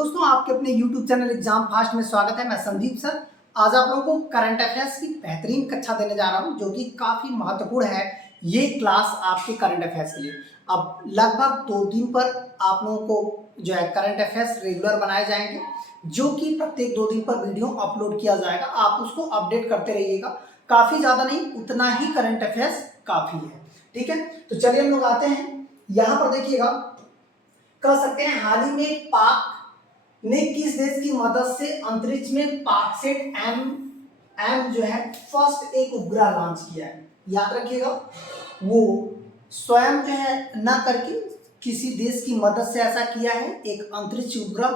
दोस्तों, आपके अपने YouTube चैनल एग्जाम फास्ट में स्वागत है। मैं संदीप सर आज आप लोगों को करंट अफेयर्स की बेहतरीन कक्षा देने जा रहा हूं, जो कि काफ़ी महत्वपूर्ण है। ये क्लास आपके करंट अफेयर्स के लिए अब लगभग 2 दिन पर आप लोगों को जो है करंट अफेयर्स रेगुलर बनाए जाएंगे, जो कि प्रत्येक 2 दिन पर वीडियो अपलोड किया जाएगा। आप उसको अपडेट करते रहिएगा। काफ़ी ज़्यादा नहीं, उतना ही करंट अफेयर्स काफ़ी है। ठीक है, तो चलिए हम लोग आते हैं। यहाँ पर देखिएगा, कह सकते हैं हाल ही में पाक ने किस देश की मदद से अंतरिक्ष में पाकसेट एम जो है फर्स्ट एक उपग्रह लॉन्च किया है। याद रखिएगा, वो स्वयं जो है ना करके किसी देश की मदद से ऐसा किया है। एक अंतरिक्ष उपग्रह,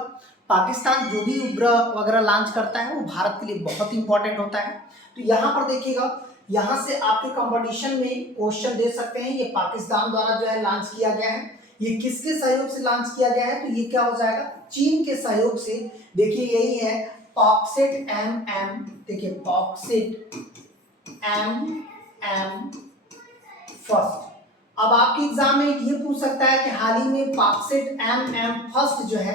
पाकिस्तान जो भी उपग्रह वगैरह लॉन्च करता है वो भारत के लिए बहुत इंपॉर्टेंट होता है। तो यहाँ पर देखिएगा, यहाँ से आपके कंपटीशन में क्वेश्चन दे सकते हैं। ये पाकिस्तान द्वारा जो है लॉन्च किया गया है। ये किसके सहयोग से लॉन्च किया गया है? तो ये क्या हो जाएगा, चीन के सहयोग से। देखिए यही है पॉक्सेट एम। देखिए पॉक्सेट एम फर्स्ट। अब आपके एग्जाम में ये पूछ सकता है कि हाल ही में पॉक्सेट एम फर्स्ट जो है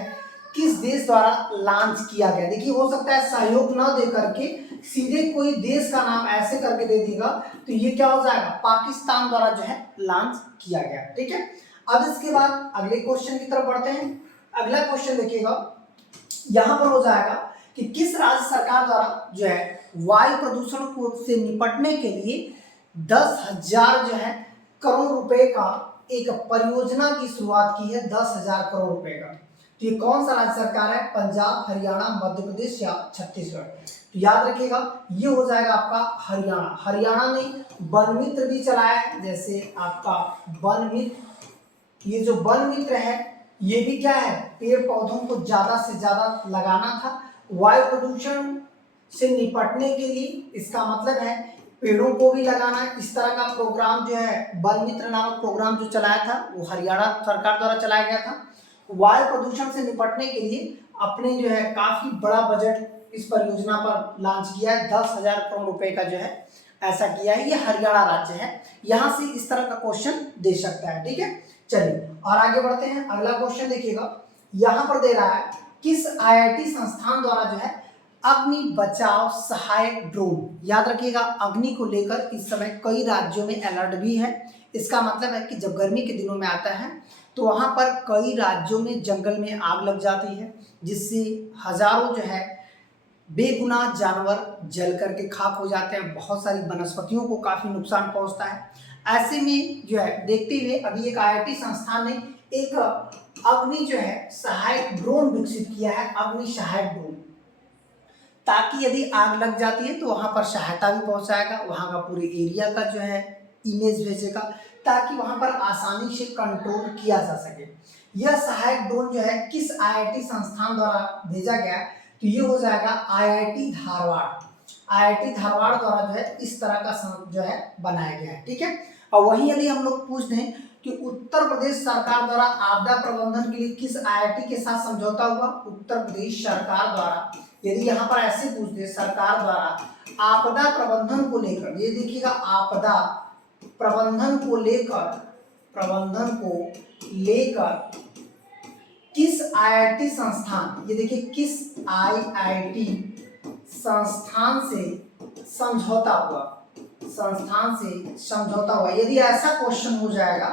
किस देश द्वारा लॉन्च किया गया। देखिए हो सकता है सहयोग ना दे करके सीधे कोई देश का नाम ऐसे करके दे देगा, तो ये क्या हो जाएगा, पाकिस्तान द्वारा जो है लॉन्च किया गया। ठीक है, अब इसके बाद अगले क्वेश्चन की तरफ बढ़ते हैं। अगला क्वेश्चन देखिएगा, यहां पर हो जाएगा कि किस राज्य सरकार द्वारा जो है वायु प्रदूषण को से निपटने के लिए 10,000 जो है करोड़ रुपए का एक परियोजना की शुरुआत की है। 10,000 करोड़ रुपए का। तो ये कौन सा राज्य सरकार है? पंजाब, हरियाणा, मध्य प्रदेश या छत्तीसगढ़? तो याद रखिएगा, ये हो जाएगा आपका हरियाणा। हरियाणा ने वन मित्र भी चलाया है, जैसे आपका वन मित्र। ये जो वन मित्र है ये भी क्या है, पेड़ पौधों को ज्यादा से ज्यादा लगाना था वायु प्रदूषण से निपटने के लिए। इसका मतलब है पेड़ों को भी लगाना। इस तरह का प्रोग्राम जो है वन मित्र नामक प्रोग्राम जो चलाया था वो हरियाणा सरकार द्वारा चलाया गया था। वायु प्रदूषण से निपटने के लिए अपने जो है काफी बड़ा बजट इस परियोजना पर लॉन्च किया है। 10,000 करोड़ रुपए का जो है ऐसा किया है। ये हरियाणा राज्य है। यहां से इस तरह का क्वेश्चन दे सकता है। ठीक है, चलिए और आगे बढ़ते हैं। अगला क्वेश्चन देखिएगा, यहां पर दे रहा है किस आईआईटी संस्थान द्वारा जो है अग्नि बचाव सहायक ड्रोन। याद रखिएगा, अग्नि को लेकर इस समय कई राज्यों में अलर्ट भी है। इसका मतलब है कि जब गर्मी के दिनों में आता है तो वहां पर कई राज्यों में जंगल में आग लग जाती है, जिससे हजारों जो है बेगुनाह जानवर जल करके खाक हो जाते हैं। बहुत सारी वनस्पतियों को काफी नुकसान पहुंचता है। ऐसे में जो है देखते हुए अभी एक आईआईटी संस्थान ने एक अग्नि जो है सहायक ड्रोन विकसित किया है। अग्नि सहायक ड्रोन, ताकि यदि आग लग जाती है तो वहां पर सहायता भी पहुंचाएगा, वहां का पूरे एरिया का जो है इमेज भेजेगा, ताकि वहां पर आसानी से कंट्रोल किया जा सके। यह सहायक ड्रोन जो है किस आईआईटी संस्थान द्वारा भेजा गया? तो ये हो जाएगा आईआईटी धारवाड़। आईआईटी धारवाड़ द्वारा जो है इस तरह का जो है बनाया गया है। ठीक है, और वहीं यदि हम लोग पूछ दें कि उत्तर प्रदेश सरकार द्वारा आपदा प्रबंधन के लिए किस आईआईटी के साथ समझौता हुआ? उत्तर प्रदेश सरकार द्वारा, यदि यहाँ पर ऐसे पूछ दे सरकार द्वारा आपदा प्रबंधन को लेकर, ये देखिएगा आपदा प्रबंधन को लेकर किस आईआईटी संस्थान, ये देखिए किस आईआईटी संस्थान से समझौता हुआ। यदि ऐसा क्वेश्चन हो जाएगा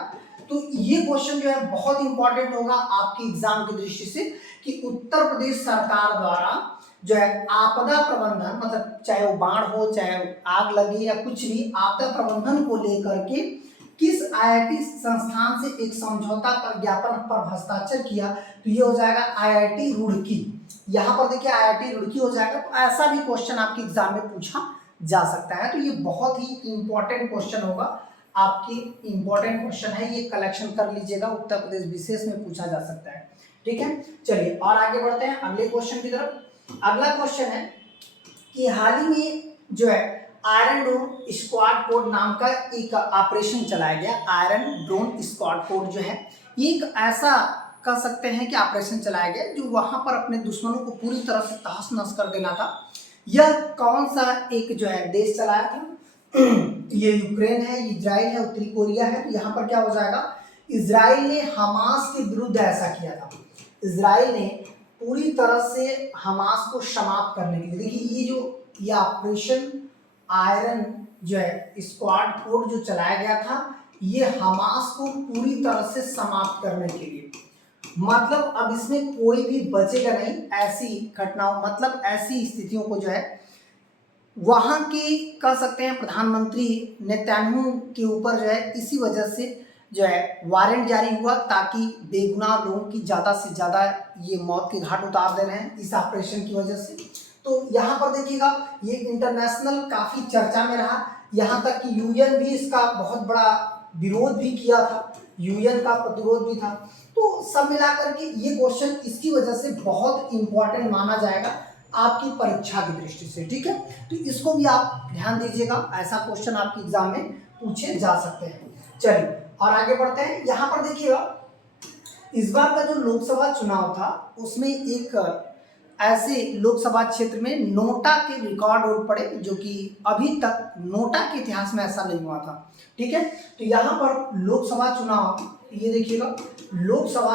तो ये क्वेश्चन जो है बहुत इंपॉर्टेंट होगा आपके एग्जाम की दृष्टि से, कि उत्तर प्रदेश सरकार द्वारा जो है आपदा प्रबंधन, मतलब चाहे वो बाढ़ हो, चाहे आग लगे या कुछ भी, आपदा प्रबंधन को लेकर के किस आईआईटी संस्थान से एक समझौता पर ज्ञापन पर हस्ताक्षर किया? तो ये हो जाएगा आईआईटी रुड़की। यहाँ पर देखिए आईआईटी रुड़की हो जाएगा। तो ऐसा भी क्वेश्चन आपके एग्जाम में पूछा जा सकता है। तो ये बहुत ही इंपॉर्टेंट क्वेश्चन होगा, आपके इंपॉर्टेंट क्वेश्चन है, ये कलेक्शन कर लीजिएगा, उत्तर प्रदेश विशेष में पूछा जा सकता है। ठीक है, चलिए और आगे बढ़ते हैं अगले क्वेश्चन की तरफ। अगला क्वेश्चन है कि हाल ही में जो है आयरन ड्रोन स्क्वाड कोड नाम का एक ऑपरेशन चलाया गया। आयरन ड्रोन स्क्वाड कोड जो है ये एक ऐसा कह सकते हैं कि ऑपरेशन चलाया गया जो वहां पर अपने दुश्मनों को पूरी तरह से तहस नहस कर देना था। यह कौन सा एक जो है देश चलाया था? ये यूक्रेन है, इजराइल है, उत्तरी कोरिया है। यहाँ पर क्या हो जाएगा, इजराइल ने हमास के विरुद्ध ऐसा किया था। इजराइल ने पूरी तरह से हमास को समाप्त करने के लिए। देखिए ये ऑपरेशन आयरन जो है स्क्वाड कोड जो चलाया गया था, ये हमास को पूरी तरह से समाप्त करने के लिए, मतलब अब इसमें कोई भी बचेगा नहीं। ऐसी घटनाओं मतलब ऐसी स्थितियों को जो है वहां के कह सकते हैं प्रधानमंत्री नेतन्याहू के ऊपर जो है इसी वजह से जो है वारंट जारी हुआ, ताकि बेगुनाह लोगों की ज़्यादा से ज़्यादा ये मौत के घाट उतार दे रहे हैं इस ऑपरेशन की वजह से। तो यहाँ पर देखिएगा ये इंटरनेशनल काफ़ी चर्चा में रहा, यहाँ तक कि यूएन भी इसका बहुत बड़ा विरोध भी किया था, यूएन का प्रतिरोध भी था। तो सब मिलाकर के ये क्वेश्चन इसकी वजह से बहुत इंपॉर्टेंट माना जाएगा आपकी परीक्षा की दृष्टि से, ठीक है। तो इसको भी आप ध्यान दीजिएगा, ऐसा क्वेश्चन आपके एग्जाम में पूछे जा सकते हैं। चलिए और आगे बढ़ते हैं। यहाँ पर देखिएगा इस बार का जो लोकसभा चुनाव था उसमें एक ऐसे लोकसभा क्षेत्र में नोटा के रिकॉर्ड उठ पड़े जो कि अभी तक नोटा के इतिहास में ऐसा नहीं हुआ था, ठीक है। तो यहाँ पर लोकसभा चुनाव, ये देखिएगा लोकसभा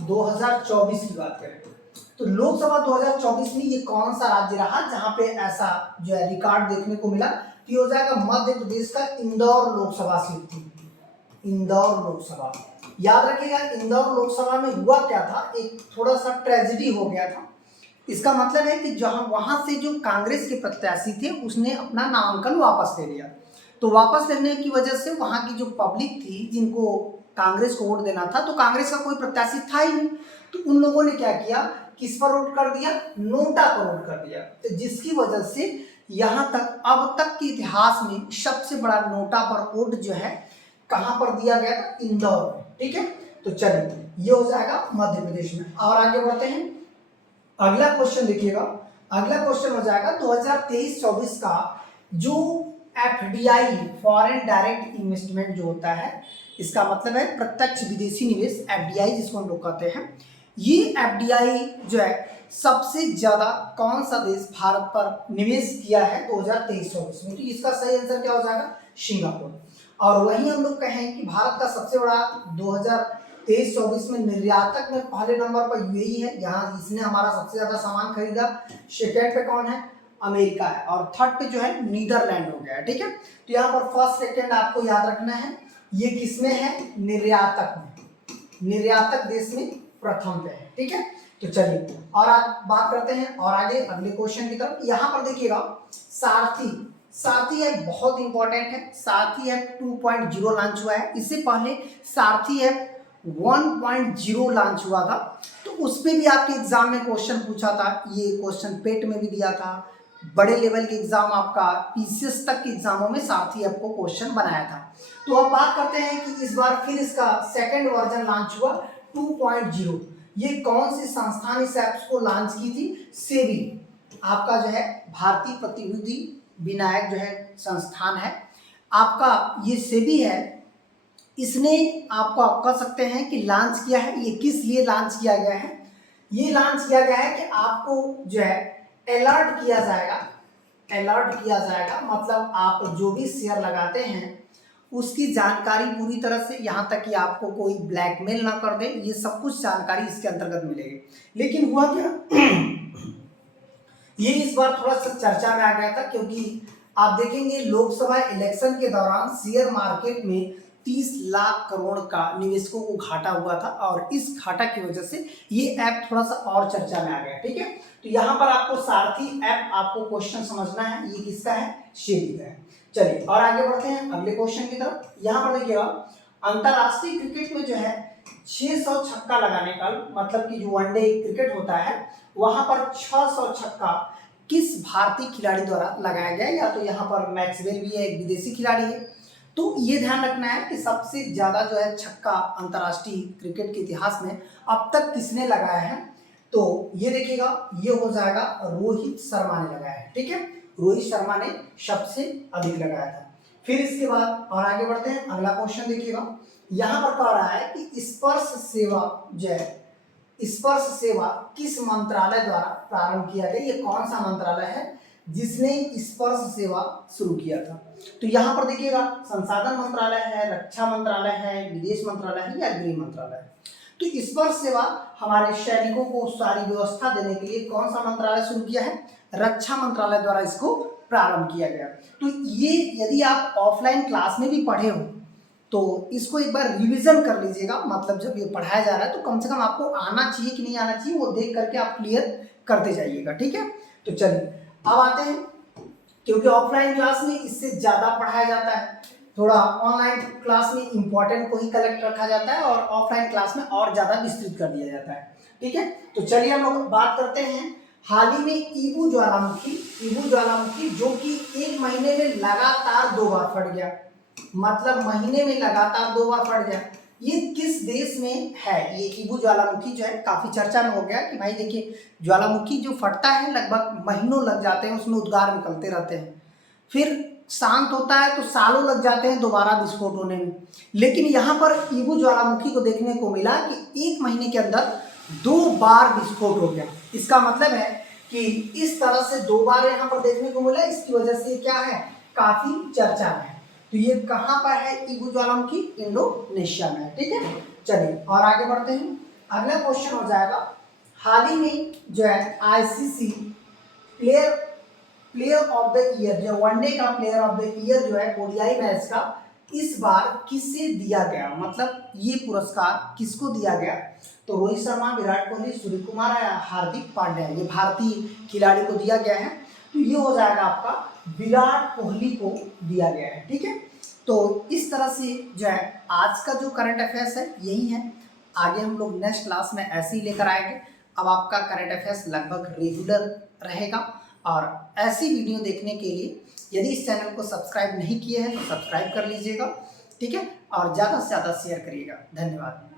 2024 की बात करें तो लोकसभा 2024 में ये कौन सा राज्य रहा जहां पे ऐसा जो है रिकॉर्ड देखने को मिला। तो हो जाएगा मध्य प्रदेश का इंदौर लोकसभा सीट थी, इंदौर लोकसभा। याद रखिएगा इंदौर लोकसभा में हुआ क्या था, एक थोड़ा सा ट्रेजेडी हो गया था। इसका मतलब है कि जहां वहां से जो कांग्रेस के प्रत्याशी थे उसने अपना नामांकन वापस ले लिया। तो वापस लेने की वजह से वहां की जो पब्लिक थी जिनको कांग्रेस को वोट देना था, तो कांग्रेस का कोई प्रत्याशी था ही नहीं, तो उन लोगों ने क्या किया, किस पर वोट कर दिया, नोटा पर वोट कर दिया। तो जिसकी वजह से यहाँ तक अब तक के इतिहास में सबसे बड़ा नोटा पर वोट जो है कहां पर दिया गया था, इंदौर में, ठीक है। तो चलिए ये हो जाएगा मध्य प्रदेश में। और आगे बढ़ते हैं, अगला क्वेश्चन देखिएगा। अगला क्वेश्चन हो जाएगा 2023-24 का जो एफडीआई फॉरेन डायरेक्ट इन्वेस्टमेंट जो होता है, इसका मतलब है प्रत्यक्ष विदेशी निवेश, एफडीआई जिसको हम लोग कहते हैं। ये एफडीआई जो है सबसे ज्यादा कौन सा देश भारत पर निवेश किया है 2023-24 में। तो इसका सही आंसर क्या हो जाएगा, सिंगापुर। और वहीं हम लोग कहें कि भारत का सबसे बड़ा 2023-24 में निर्यातक में पहले नंबर पर यूएई है, यहाँ इसने हमारा सबसे ज्यादा सामान खरीदा। सेकेंड पे कौन है, अमेरिका है। और थर्ड पे जो है नीदरलैंड हो गया है, ठीक है। तो यहाँ पर फर्स्ट सेकेंड आपको याद रखना है, ये किसमें है, निर्यातक में, निर्यातक देश में प्रथम पे है, ठीक है। तो चलिए और आज बात करते हैं और आगे अगले क्वेश्चन की तरफ। यहाँ पर देखिएगा सारथी ऐप बहुत इंपॉर्टेंट है। सारथी ऐप 2.0 लॉन्च हुआ है, इससे पहले सारथी ऐप 1.0 लॉन्च हुआ था। तो उस पर भी आपके एग्जाम में क्वेश्चन पूछा था, ये क्वेश्चन पेट में भी दिया था, बड़े लेवल के एग्जाम आपका पीसीएस तक के एग्जामों में सारथी ऐप को क्वेश्चन बनाया था। तो अब बात करते हैं कि इस बार फिर इसका सेकेंड वर्जन लॉन्च हुआ 2.0। ये कौन सी संस्थान इस ऐप्स को लॉन्च की थी, सेबी, आपका जो है भारतीय प्रतिभूति विनायक जो है संस्थान है आपका, ये सेबी है, इसने आपको कह सकते हैं कि लॉन्च किया है। ये किस लिए लॉन्च किया गया है, ये लॉन्च किया गया है कि आपको जो है अलर्ट किया जाएगा, मतलब आप जो भी शेयर लगाते हैं उसकी जानकारी पूरी तरह से, यहाँ तक कि आपको कोई ब्लैकमेल ना कर दे, ये सब कुछ जानकारी इसके अंतर्गत मिलेगी। लेकिन हुआ क्या ये इस बार थोड़ा सा चर्चा में आ गया था, क्योंकि आप देखेंगे लोकसभा इलेक्शन के दौरान शेयर मार्केट में 30 लाख करोड़ का निवेशकों को घाटा हुआ था, और इस घाटा की वजह से ये ऐप थोड़ा सा और चर्चा में आ गया, ठीक है। तो यहाँ पर आपको सारथी ऐप आपको क्वेश्चन समझना है, ये किसका है, सेबी का है। चलिए और आगे बढ़ते हैं अगले क्वेश्चन की तरफ। यहाँ पर देखिएगा अंतरराष्ट्रीय क्रिकेट में जो है 600 छक्का लगाने का, मतलब कि जो वनडे क्रिकेट होता है वहां पर 600 छक्का किस भारतीय खिलाड़ी द्वारा लगाया गया, या तो यहाँ पर मैक्सवेल भी है, एक विदेशी खिलाड़ी है। तो ये ध्यान रखना है कि सबसे ज्यादा जो है छक्का अंतरराष्ट्रीय क्रिकेट के इतिहास में अब तक किसने लगाया है, तो ये देखिएगा ये हो जाएगा रोहित शर्मा ने लगाया है, ठीक है। रोहित शर्मा ने सबसे अधिक लगाया था। फिर इसके बाद और आगे बढ़ते हैं, अगला क्वेश्चन देखिएगा। यहाँ पर कह रहा है कि स्पर्श सेवा जो है, स्पर्श सेवा किस मंत्रालय द्वारा प्रारंभ किया गया, ये कौन सा मंत्रालय है जिसने स्पर्श सेवा शुरू किया था। तो यहाँ पर देखिएगा संसाधन मंत्रालय है, रक्षा मंत्रालय है, विदेश मंत्रालय है या गृह मंत्रालय है। तो इस वर्ष से हमारे सैनिकों को सारी व्यवस्था देने के लिए कौन सा मंत्रालय शुरू किया है? रक्षा मंत्रालय द्वारा इसको प्रारंभ किया गया। तो ये यदि आप ऑफलाइन क्लास में भी पढ़े हो तो इसको एक बार रिवीजन कर लीजिएगा, मतलब जब ये पढ़ाया जा रहा है तो कम से कम आपको आना चाहिए कि नहीं आना चाहिए वो देख करके आप क्लियर करते जाइएगा, ठीक है। तो चलिए अब आते हैं, क्योंकि ऑफलाइन क्लास में इससे ज़्यादा पढ़ाया जाता है, थोड़ा ऑनलाइन क्लास में इंपॉर्टेंट को ही कलेक्ट रखा जाता है और ऑफलाइन क्लास में और ज़्यादा विस्तृत कर दिया जाता है, ठीक है। तो चलिए हम लोग बात करते हैं हाल ही में ईबू ज्वालामुखी जो कि एक महीने में लगातार 2 बार फट गया, मतलब महीने में लगातार 2 बार फट गया। ये किस देश में है? ये ईबू ज्वालामुखी जो है काफी चर्चा में हो गया कि भाई देखिए ज्वालामुखी जो फटता है लगभग महीनों लग जाते हैं, उसमें उद्गार निकलते रहते हैं, फिर शांत होता है तो सालों लग जाते हैं दोबारा विस्फोट होने में। लेकिन यहाँ पर ईबू ज्वालामुखी को देखने को मिला कि 1 महीने के अंदर 2 बार विस्फोट हो गया। इसका मतलब है कि इस तरह से 2 बार यहाँ पर देखने को मिला, इसकी वजह से क्या है, काफी चर्चा में है। तो ये कहाँ पर है ईबू ज्वालामुखी? इंडोनेशिया में है, ठीक है। चलिए और आगे बढ़ते हैं, अगला क्वेश्चन हो जाएगा, हाल ही में जो है ICC player of the year, जो वनडे का प्लेयर ऑफ द ईयर जो है ओडीआई मैच का, इस बार किसे दिया गया, मतलब ये पुरस्कार किसको दिया गया? तो रोहित शर्मा, विराट कोहली, सूर्य कुमार या हार्दिक पांड्या, ये भारतीय खिलाड़ी को दिया गया है। तो ये हो जाएगा आपका विराट कोहली को दिया गया है, ठीक है। तो इस तरह से जो है आज का जो करंट अफेयर्स है यही है, आगे हम लोग नेक्स्ट क्लास में ऐसे ही लेकर आएंगे। अब आपका करंट अफेयर्स लगभग रेगुलर रहेगा और ऐसी वीडियो देखने के लिए यदि इस चैनल को सब्सक्राइब नहीं किए हैं तो सब्सक्राइब कर लीजिएगा, ठीक है, और ज़्यादा से ज़्यादा शेयर करिएगा। धन्यवाद।